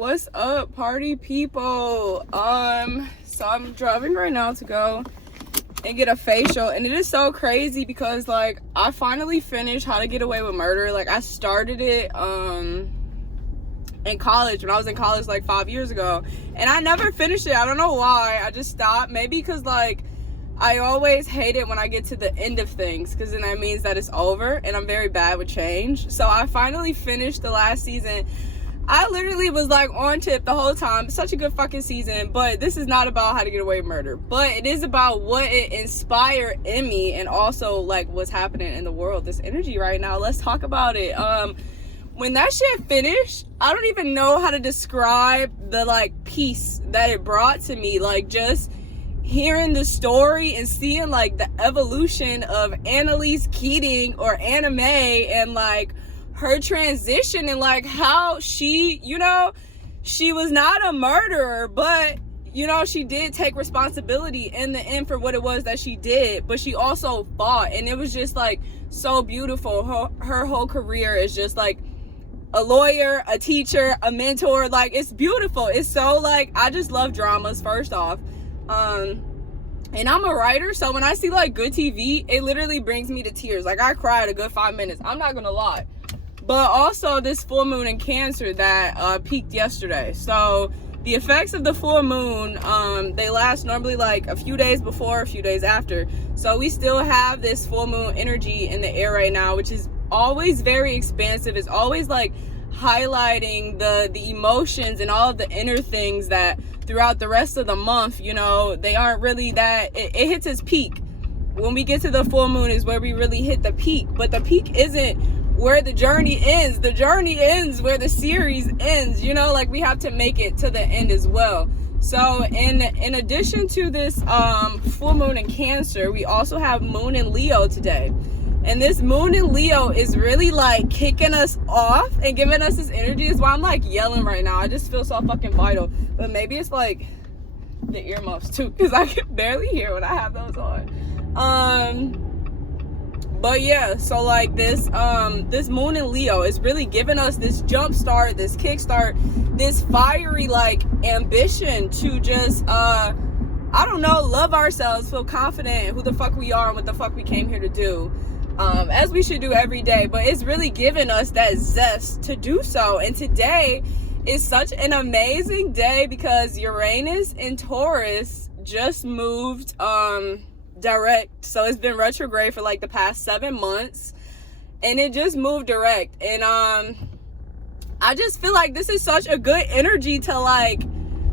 What's up, party people? So I'm driving right now to go and get a facial, and it is so crazy because like I finally finished How to Get Away with Murder. Like I started it in college, when I was in college like 5 years ago, and I never finished it. I don't know why. I just stopped. Maybe because like I always hate it when I get to the end of things, because then that means that it's over, and I'm very bad with change. So I finally finished the last season. I literally was like on tip the whole time. It's such a good fucking season, but this is not about How to Get Away with Murder, but it is about what it inspired in me, and also like what's happening in the world, this energy right now. Let's talk about it. When that shit finished, I don't even know how to describe the like peace that it brought to me. Like just hearing the story and seeing like the evolution of Annalise Keating, or Anna Mae, and like her transition, and like how she, you know, she was not a murderer, but you know, she did take responsibility in the end for what it was that she did, but she also fought, and it was just like so beautiful. Her whole career is just like a lawyer, a teacher, a mentor. Like it's beautiful. It's so like, I just love dramas, first off. And I'm a writer, so when I see like good TV, it literally brings me to tears. Like I cried a good 5 minutes, I'm not gonna lie. But also this full moon in Cancer that peaked yesterday. So the effects of the full moon, they last normally like a few days before, a few days after. So we still have this full moon energy in the air right now, which is always very expansive. It's always like highlighting the emotions and all of the inner things that throughout the rest of the month, you know, they aren't really that, it hits its peak. When we get to the full moon is where we really hit the peak, but the peak isn't where the journey ends. The journey ends where the series ends, you know, like we have to make it to the end as well. So in addition to this full moon in Cancer, we also have moon in Leo today. And this moon in Leo is really like kicking us off and giving us this energy. Is why I'm like yelling right now. I just feel so fucking vital. But maybe it's like the earmuffs too, because I can barely hear when I have those on. But yeah, so like this moon in Leo is really giving us this jump start, this kickstart, this fiery like ambition to just I don't know, love ourselves, feel confident in who the fuck we are and what the fuck we came here to do, as we should do every day. But it's really giving us that zest to do so. And today is such an amazing day because Uranus in Taurus just moved direct. So it's been retrograde for like the past 7 months, and it just moved direct. And I just feel like this is such a good energy to like,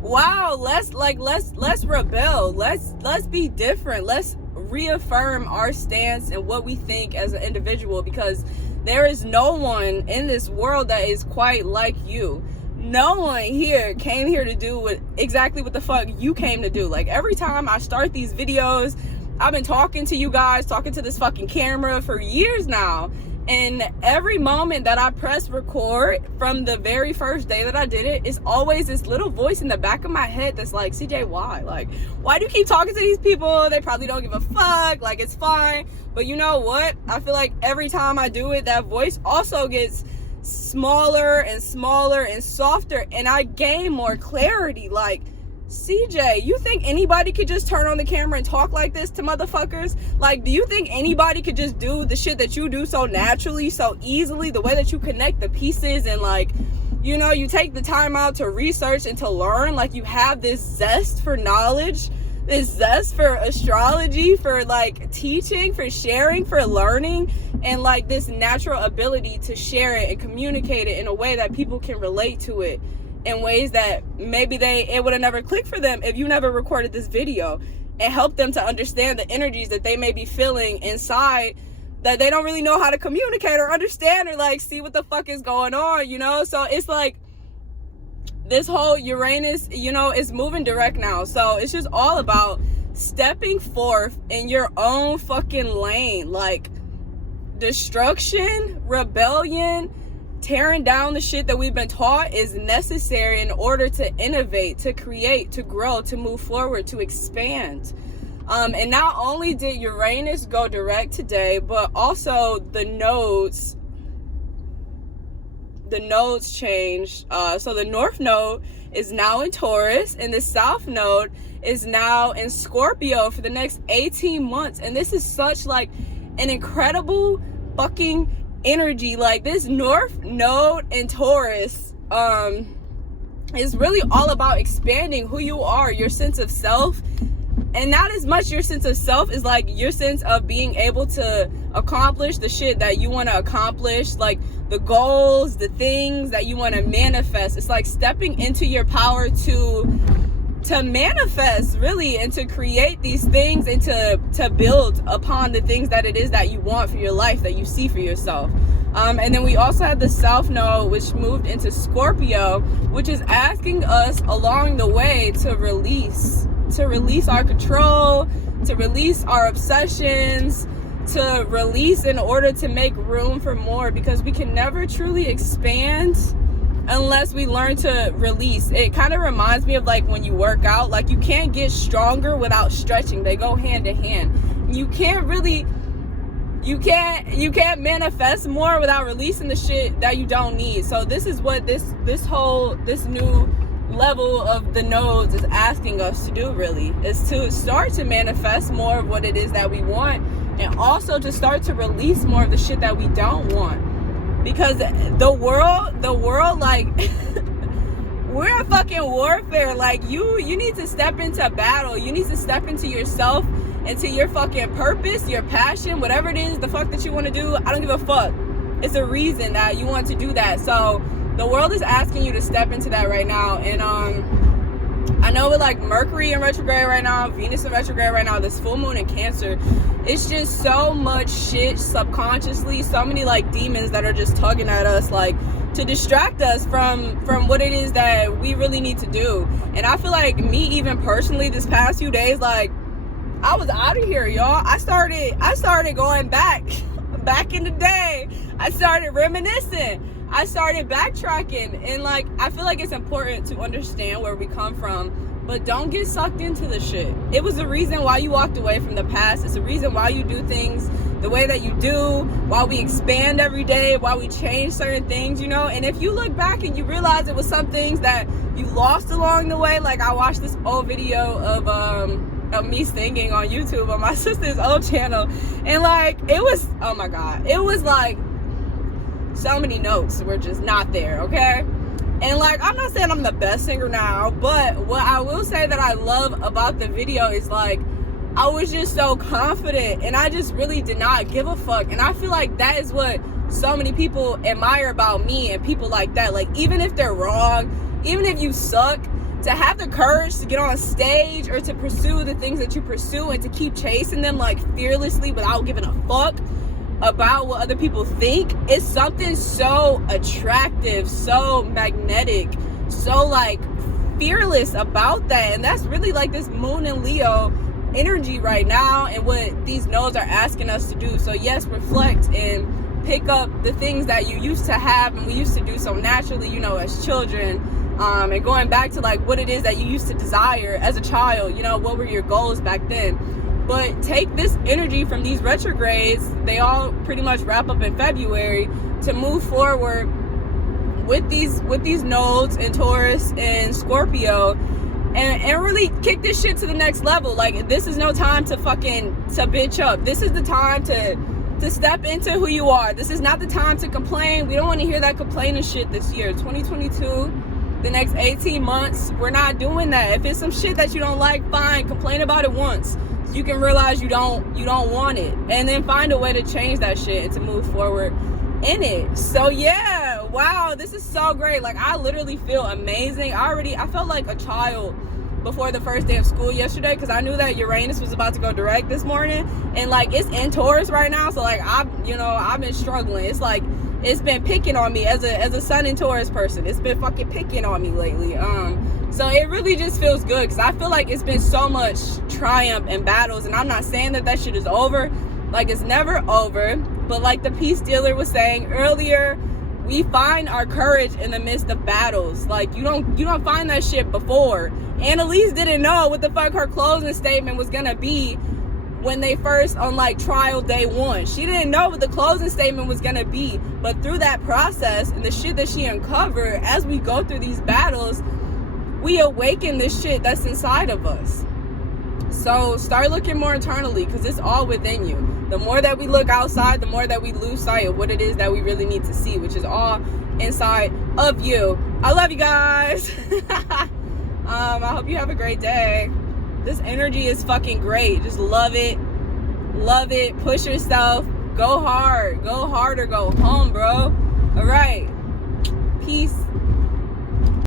wow, let's rebel, let's be different, let's reaffirm our stance and what we think as an individual, because there is no one in this world that is quite like you. No one here came here to do exactly what the fuck you came to do. Like every time I start these videos, I've been talking to you guys, talking to this fucking camera for years now. And every moment that I press record from the very first day that I did it, it's always this little voice in the back of my head that's like, CJ, why? Like, why do you keep talking to these people? They probably don't give a fuck. Like, it's fine. But you know what? I feel like every time I do it, that voice also gets smaller and smaller and softer, and I gain more clarity. Like, CJ, you think anybody could just turn on the camera and talk like this to motherfuckers? Like, do you think anybody could just do the shit that you do so naturally, so easily, the way that you connect the pieces, and like, you know, you take the time out to research and to learn? Like, you have this zest for knowledge, this zest for astrology, for like teaching, for sharing, for learning, and like this natural ability to share it and communicate it in a way that people can relate to it in ways that maybe it would have never clicked for them if you never recorded this video, and help them to understand the energies that they may be feeling inside that they don't really know how to communicate or understand, or like see what the fuck is going on, you know? So it's like this whole Uranus, you know, is moving direct now. So it's just all about stepping forth in your own fucking lane. Like destruction, rebellion, tearing down the shit that we've been taught is necessary in order to innovate, to create, to grow, to move forward, to expand. And not only did Uranus go direct today, but also the nodes the nodes changed. So the North Node is now in Taurus, and the South Node is now in Scorpio for the next 18 months. And this is such like an incredible fucking energy. Like this North Node in Taurus is really all about expanding who you are, your sense of self. And not as much your sense of self is like your sense of being able to accomplish the shit that you want to accomplish, like the goals, the things that you want to manifest. It's like stepping into your power to manifest, really, and to create these things and to build upon the things that it is that you want for your life, that you see for yourself. And then we also have the South Node, which moved into Scorpio, which is asking us along the way to release our control, to release our obsessions, to release in order to make room for more, because we can never truly expand unless we learn to release. It kind of reminds me of like when you work out, like you can't get stronger without stretching. They go hand in hand. You can't manifest more without releasing the shit that you don't need. So this is what this new level of the nodes is asking us to do, really, is to start to manifest more of what it is that we want, and also to start to release more of the shit that we don't want. Because the world like we're in fucking warfare. Like you need to step into battle. You need to step into yourself, into your fucking purpose, your passion, whatever it is the fuck that you want to do. I don't give a fuck. It's a reason that you want to do that. So the world is asking you to step into that right now. And I know with like Mercury in retrograde right now, Venus in retrograde right now, this full moon in Cancer, it's just so much shit subconsciously, so many like demons that are just tugging at us, like to distract us from what it is that we really need to do. And I feel like me, even personally, this past few days, like I was out of here, y'all. I started going back in the day. I started reminiscing. I started backtracking, and like I feel like it's important to understand where we come from, but don't get sucked into the shit. It was the reason why you walked away from the past. It's the reason why you do things the way that you do, why we expand every day, why we change certain things, you know. And if you look back and you realize it was some things that you lost along the way, like I watched this old video of me singing on YouTube on my sister's old channel, and like it was, oh my god, it was like so many notes were just not there, okay? And like, I'm not saying I'm the best singer now, but what I will say that I love about the video is like, I was just so confident, and I just really did not give a fuck. And I feel like that is what so many people admire about me and people like that. Like, even if they're wrong, even if you suck, to have the courage to get on stage or to pursue the things that you pursue and to keep chasing them like fearlessly without giving a fuck about what other people think, is something so attractive, so magnetic, so like fearless about that. And that's really like this moon and Leo energy right now, and what these nodes are asking us to do. So yes, reflect and pick up the things that you used to have and we used to do so naturally, you know, as children, and going back to like what it is that you used to desire as a child, you know, what were your goals back then. But take this energy from these retrogrades, they all pretty much wrap up in February, to move forward with these nodes in Taurus and Scorpio, and really kick this shit to the next level. Like, this is no time to bitch up. This is the time to step into who you are. This is not the time to complain. We don't want to hear that complaining shit this year. 2022, the next 18 months, we're not doing that. If it's some shit that you don't like, fine, complain about it once. You can realize you don't want it, and then find a way to change that shit and to move forward in it. So yeah, wow, this is so great. Like, I literally feel amazing. I felt like a child before the first day of school yesterday, because I knew that Uranus was about to go direct this morning, and like it's in Taurus right now. So like I've been struggling. It's like it's been picking on me as a Sun in Taurus person. It's been fucking picking on me lately. So it really just feels good, because I feel like it's been so much triumph and battles, and I'm not saying that shit is over. Like, it's never over. But like the peace dealer was saying earlier, we find our courage in the midst of battles. Like, you don't find that shit before. Annalise didn't know what the fuck her closing statement was gonna be when they first on like trial day one. She didn't know what the closing statement was gonna be, but through that process and the shit that she uncovered, as we go through these battles, we awaken this shit that's inside of us. So start looking more internally, because it's all within you. The more that we look outside, the more that we lose sight of what it is that we really need to see, which is all inside of you. I love you guys. I hope you have a great day. This energy is fucking great. Just love it. Love it. Push yourself. Go hard. Go hard or go home, bro. All right. Peace.